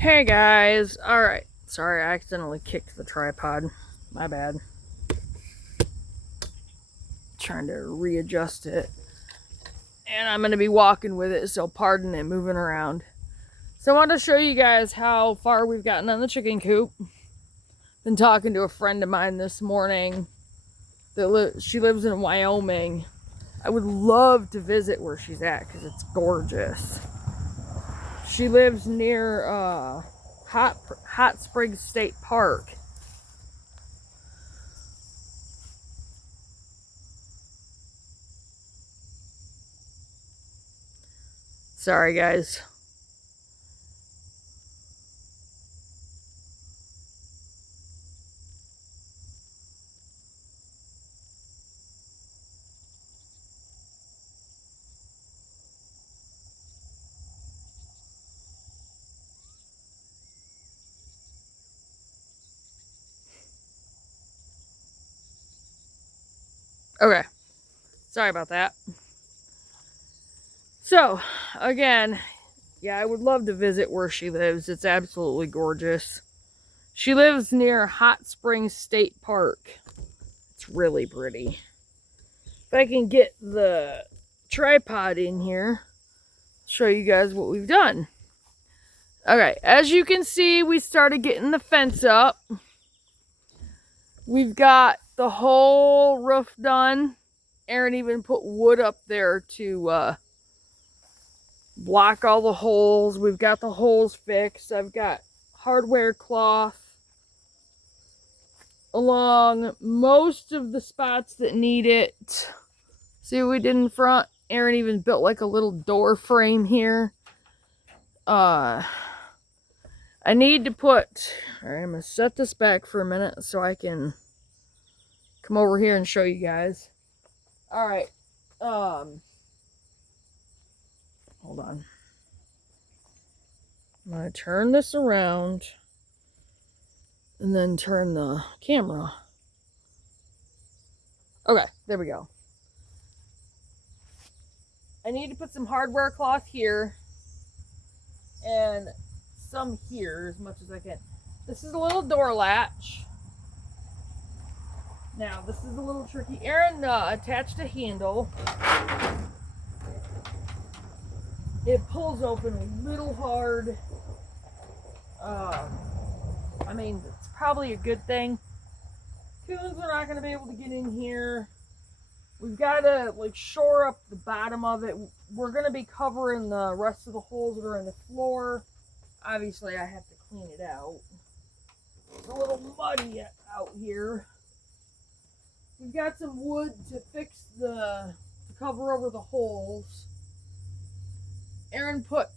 Hey guys, alright. Sorry, I accidentally kicked the tripod. My bad. Trying to readjust it. And I'm going to be walking with it, so pardon it moving around. So I wanted to show you guys how far we've gotten on the chicken coop. Been talking to a friend of mine this morning. She lives in Wyoming. I would love to visit where she's at because it's gorgeous. She lives near Hot Springs State Park. Sorry, guys. Okay. Sorry about that. So, again, yeah, I would love to visit where she lives. It's absolutely gorgeous. She lives near Hot Springs State Park. It's really pretty. If I can get the tripod in here, show you guys what we've done. Okay, as you can see, we started getting the fence up. We've got the whole roof done. Aaron even put wood up there to block all the holes. We've got the holes fixed. I've got hardware cloth along most of the spots that need it. See what we did in front? Aaron even built like a little door frame here. I need to put... Alright, I'm going to set this back for a minute so I can come over here and show you guys. Alright. Hold on. I'm going to turn this around and then turn the camera. Okay, there we go. I need to put some hardware cloth here and some here as much as I can. This is a little door latch. Now, this is a little tricky. Aaron attached a handle. It pulls open a little hard. I mean, it's probably a good thing. Coons are not going to be able to get in here. We've got to like shore up the bottom of it. We're going to be covering the rest of the holes that are in the floor. Obviously, I have to clean it out. It's a little muddy out here. We've got some wood to fix to cover over the holes. Aaron put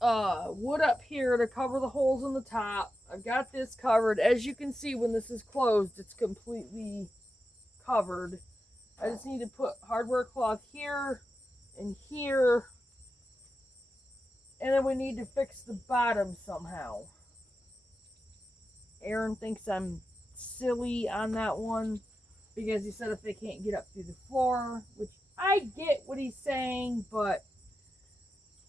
wood up here to cover the holes in the top. I've got this covered. As you can see, when this is closed, it's completely covered. I just need to put hardware cloth here and here. And then we need to fix the bottom somehow. Aaron thinks I'm silly on that one because he said if they can't get up through the floor, which I get what he's saying, but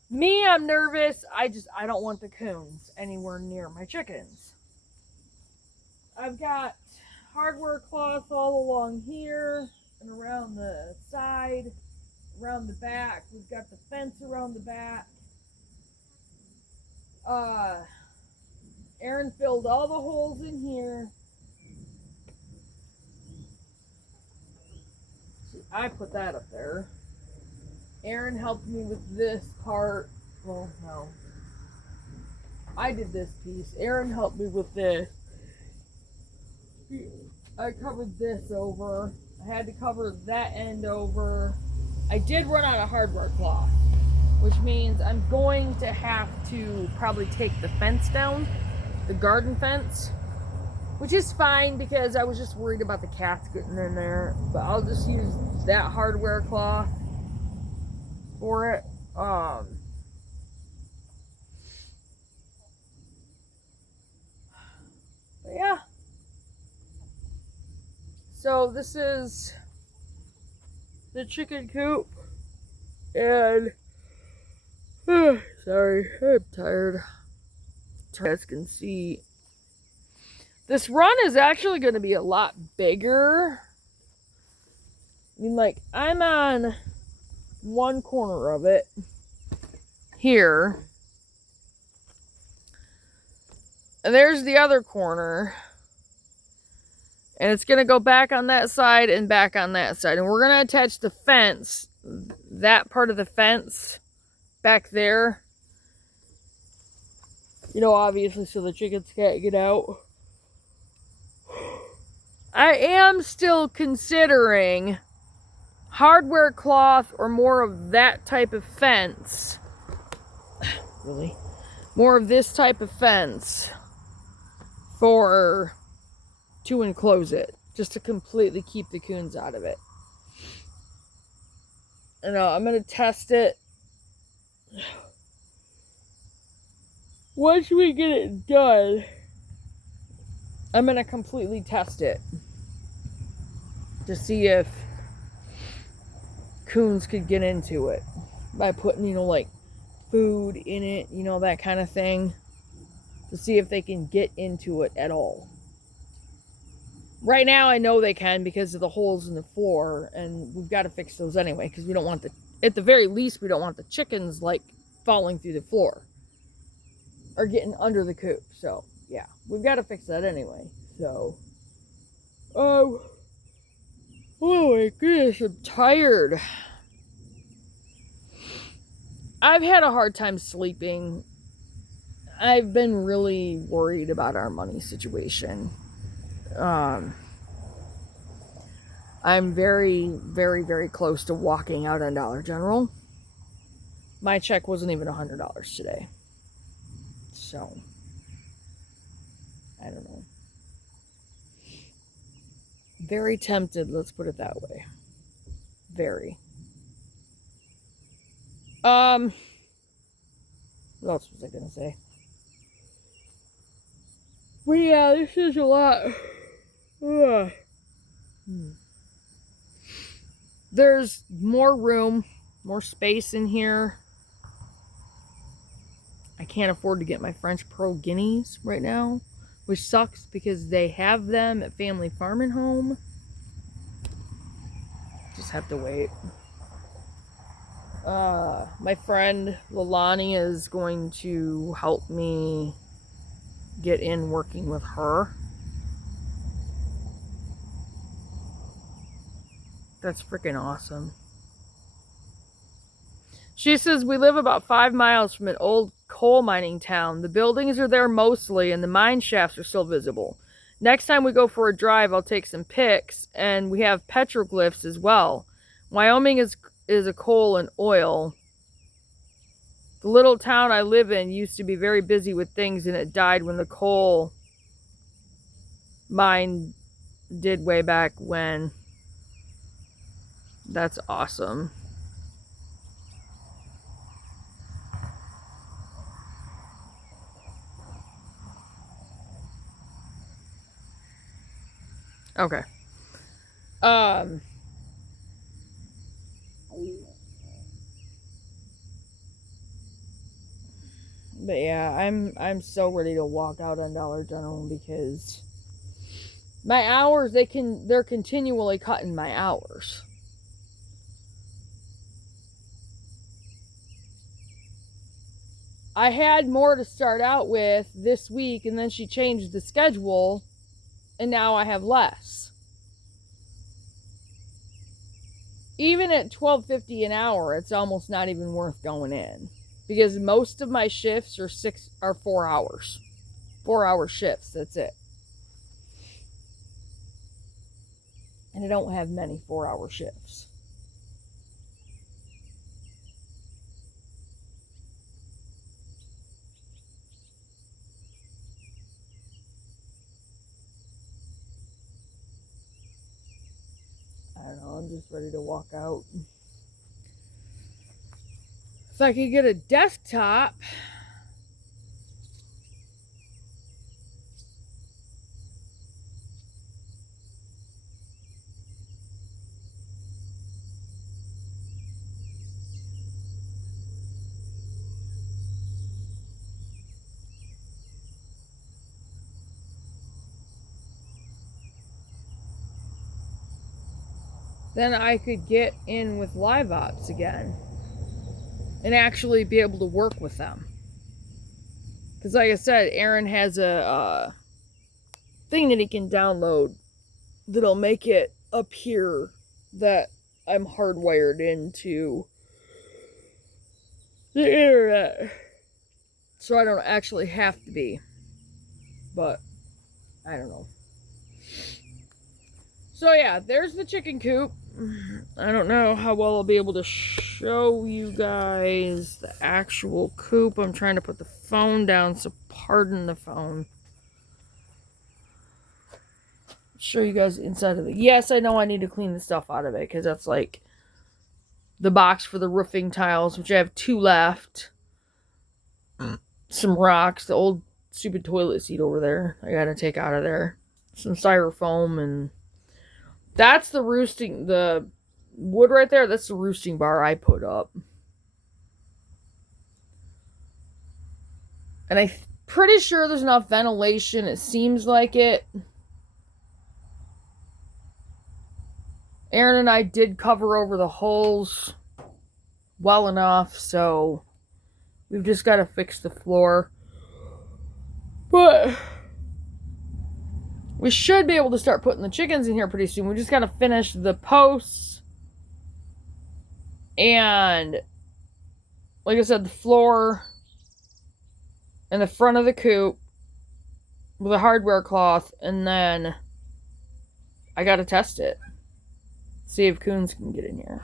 me, I'm nervous. I don't want the coons anywhere near my chickens. I've got hardware cloth all along here and around the side, around the back. We've got the fence around the back. Aaron filled all the holes in here. See, I put that up there. Aaron helped me with this part. Well, no. I did this piece. Aaron helped me with this. I covered this over. I had to cover that end over. I did run out of hardware cloth, which means I'm going to have to probably take the fence down, the garden fence, which is fine because I was just worried about the cats getting in there. But I'll just use that hardware cloth for it. But yeah. So this is the chicken coop, and sorry, I'm tired. you guys can see. This run is actually going to be a lot bigger. I mean, like, I'm on one corner of it here. And there's the other corner. And it's going to go back on that side and back on that side. And we're going to attach the fence, that part of the fence back there. You know, obviously, so the chickens can't get out. I am still considering hardware cloth or more of that type of fence. Really? More of this type of fence to enclose it. Just to completely keep the coons out of it. And I'm going to test it. Once we get it done, I'm going to completely test it. To see if coons could get into it. By putting, like food in it, that kind of thing. To see if they can get into it at all. Right now I know they can because of the holes in the floor, and we've got to fix those anyway because we don't want at the very least, we don't want the chickens like falling through the floor or getting under the coop. So yeah, we've got to fix that anyway. So, oh my goodness, I'm tired. I've had a hard time sleeping. I've been really worried about our money situation. I'm very, very, very close to walking out on Dollar General. My check wasn't even $100 today. So, I don't know. Very tempted, let's put it that way. Very. What else was I gonna say? Well, yeah, this is a lot. There's more room, more space in here. I can't afford to get my French Pearl Guineas right now, which sucks because they have them at Family Farm and Home. Just have to wait. My friend Lalani is going to help me get in working with her. That's freaking awesome. She says, we live about 5 miles from an old coal mining town. The buildings are there mostly, and the mine shafts are still visible. Next time we go for a drive, I'll take some pics, and we have petroglyphs as well. Wyoming is a coal and oil. The little town I live in used to be very busy with things, and it died when the coal mine did way back when. That's awesome. Okay. But yeah, I'm so ready to walk out on Dollar General because my hours, they're continually cutting my hours. I had more to start out with this week, and then she changed the schedule, and now I have less. Even at $12.50 an hour, it's almost not even worth going in. Because most of my shifts are 4 hours. 4-hour shifts, that's it. And I don't have many 4-hour shifts. I don't know, I'm just ready to walk out. If I could get a desktop, then I could get in with live ops again and actually be able to work with them. Because like I said, Aaron has a thing that he can download that'll make it appear that I'm hardwired into the internet. So I don't actually have to be. But, I don't know. So yeah, there's the chicken coop. I don't know how well I'll be able to show you guys the actual coop. I'm trying to put the phone down, so pardon the phone. Show you guys inside of it. Yes, I know I need to clean the stuff out of it, because that's like the box for the roofing tiles, which I have 2 left. Some rocks, the old stupid toilet seat over there I gotta take out of there. Some styrofoam, and that's the roosting, the wood right there, that's the roosting bar I put up. And I'm pretty sure there's enough ventilation, it seems like it. Aaron and I did cover over the holes well enough, so we've just got to fix the floor. But we should be able to start putting the chickens in here pretty soon. We just got to finish the posts. And like I said, the floor and the front of the coop with a hardware cloth. And then I got to test it. See if coons can get in here.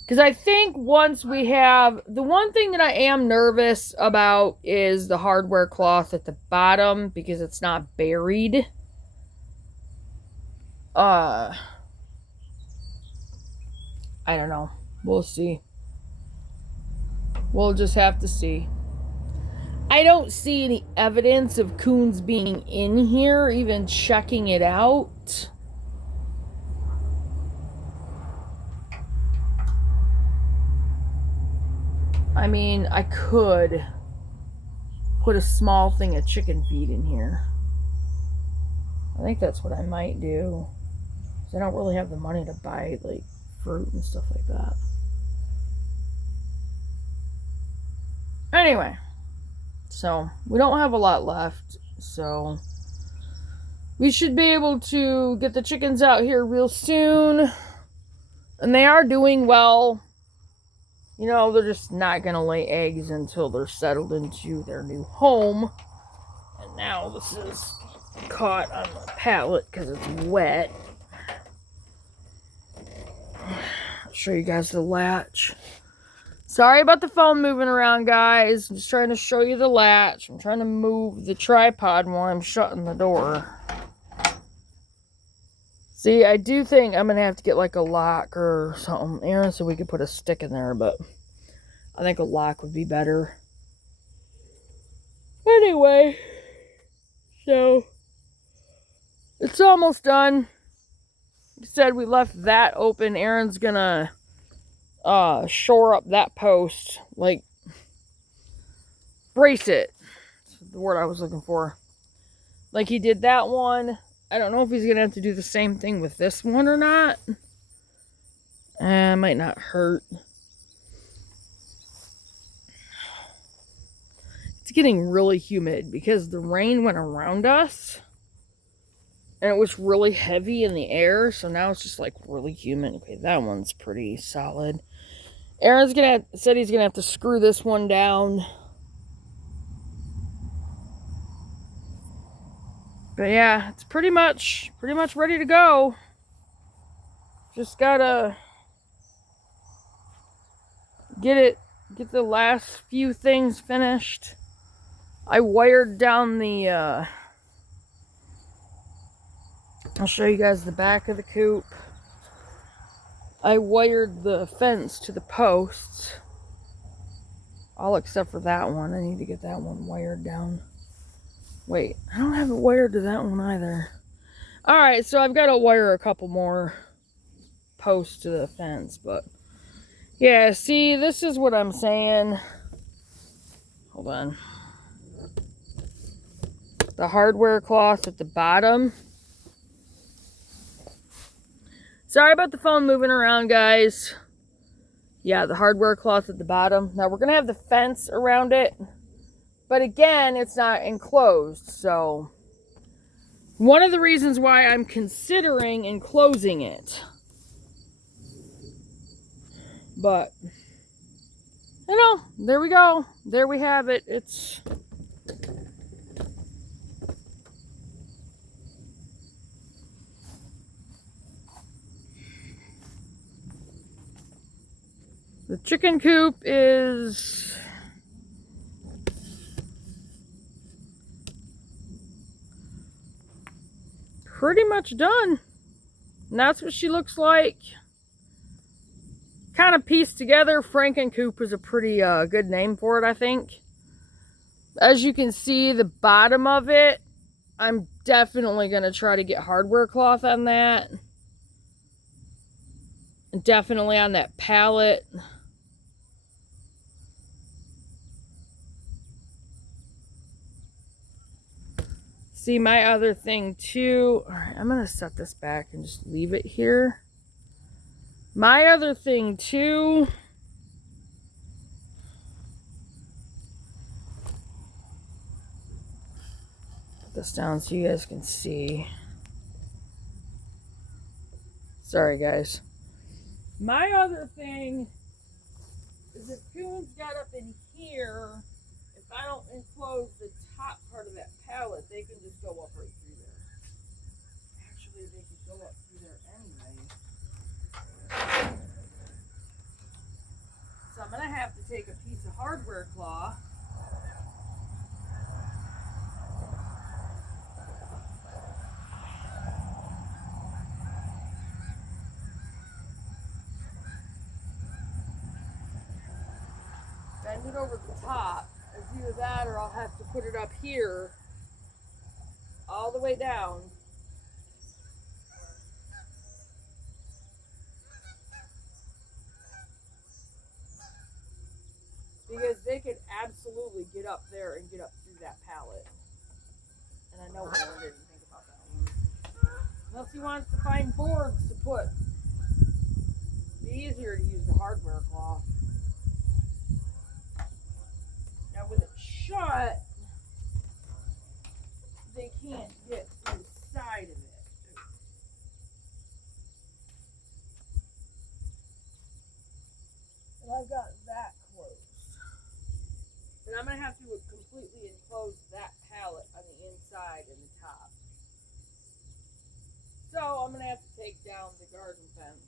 Because I think once we have... The one thing that I am nervous about is the hardware cloth at the bottom, because it's not buried. I don't know. We'll see. We'll just have to see. I don't see any evidence of coons being in here, even checking it out. I mean, I could put a small thing of chicken feed in here. I think that's what I might do. Because I don't really have the money to buy, like, fruit and stuff like that. Anyway. So, we don't have a lot left. So, we should be able to get the chickens out here real soon. And they are doing well. You know, they're just not going to lay eggs until they're settled into their new home. And now this is caught on the pallet because it's wet. I'll show you guys the latch. Sorry about the phone moving around, guys. I'm just trying to show you the latch. I'm trying to move the tripod while I'm shutting the door. See, I do think I'm going to have to get like a lock or something. Aaron said we could put a stick in there, but I think a lock would be better. Anyway, so it's almost done. Like I said, we left that open. Aaron's going to shore up that post. Like, brace it. That's the word I was looking for. Like he did that one. I don't know if he's going to have to do the same thing with this one or not. It might not hurt. It's getting really humid because the rain went around us. And it was really heavy in the air. So now it's just like really humid. Okay, that one's pretty solid. Aaron's said he's going to have to screw this one down. But yeah, it's pretty much ready to go. Just gotta get the last few things finished. I wired down the, I'll show you guys the back of the coop. I wired the fence to the posts. All except for that one. I need to get that one wired down. Wait, I don't have it wired to that one either. Alright, so I've got to wire a couple more posts to the fence, but yeah, see, this is what I'm saying. Hold on. The hardware cloth at the bottom. Sorry about the phone moving around, guys. Yeah, the hardware cloth at the bottom. Now we're going to have the fence around it. But again, it's not enclosed. So one of the reasons why I'm considering enclosing it. But, you know, there we go. There we have it. It's... The chicken coop is pretty much done. And that's what she looks like. Kind of pieced together. Franken Coop is a pretty good name for it, I think. As you can see, the bottom of it, I'm definitely going to try to get hardware cloth on that. And definitely on that pallet. See, my other thing too, alright, I'm going to set this back and just leave it here. My other thing too, put this down so you guys can see. Sorry guys. My other thing is if coons got up in here, if I don't enclose the top part of that pallet, they can just go up right through there. Actually, they could go up through there anyway. So I'm going to have to take a piece of hardware cloth. Bend it over the top. It's either that or I'll have to put it up here all the way down. Because they could absolutely get up there and get up through that pallet. And I know Warren didn't think about that one. Unless he wants to find boards to put. It'd be easier to use the hardware cloth. Now with it shut, they can't get through the side of it. And I've got that closed. And I'm going to have to completely enclose that pallet on the inside and the top. So I'm going to have to take down the garden fence.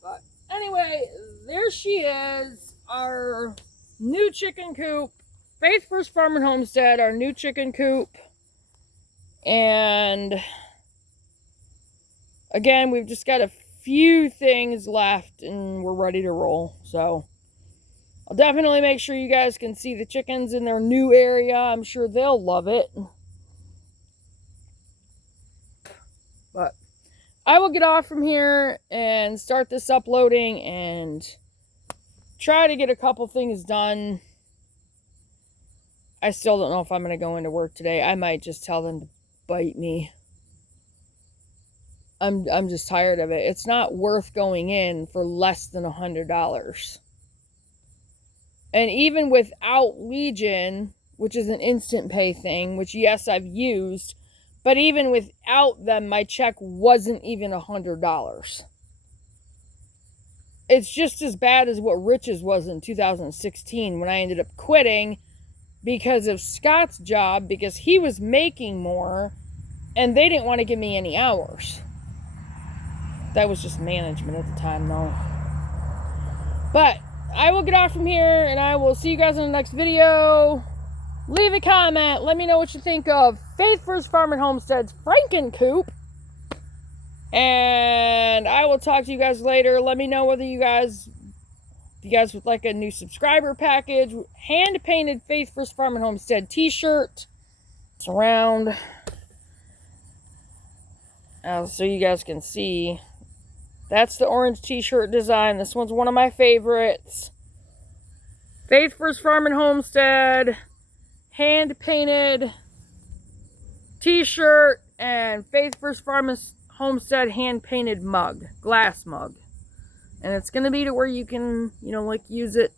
But anyway, there she is, our new chicken coop. Faith First Farm and Homestead, our new chicken coop. And again, we've just got a few things left and we're ready to roll. So I'll definitely make sure you guys can see the chickens in their new area. I'm sure they'll love it. But I will get off from here and start this uploading and try to get a couple things done. I still don't know if I'm going to go into work today. I might just tell them to bite me. I'm just tired of it. It's not worth going in for less than $100. And even without Legion, which is an instant pay thing, which yes, I've used, but even without them, my check wasn't even $100. It's just as bad as what Rich's was in 2016 when I ended up quitting because of Scott's job, because he was making more and they didn't want to give me any hours. That was just management at the time though. But I will get off from here and I will see you guys in the next video. Leave a comment. Let me know what you think of Faith First Farm and Homestead's Franken Coop. And I will talk to you guys later. Let me know whether you guys would like a new subscriber package. Hand-painted Faith First Farm and Homestead t-shirt. It's around. So you guys can see. That's the orange t-shirt design. This one's one of my favorites. Faith First Farm and Homestead. Hand-painted t-shirt and Faith First Farm and Homestead hand-painted mug, glass mug. And it's going to be to where you can, you know, like use it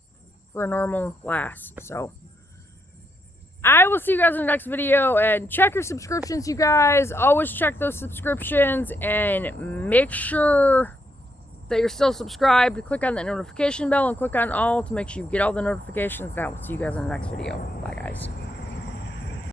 for a normal glass. So I will see you guys in the next video, and check your subscriptions, you guys. Always check those subscriptions and make sure that you're still subscribed. Click on that notification bell and click on all to make sure you get all the notifications. Now, we'll see you guys in the next video. Bye, guys.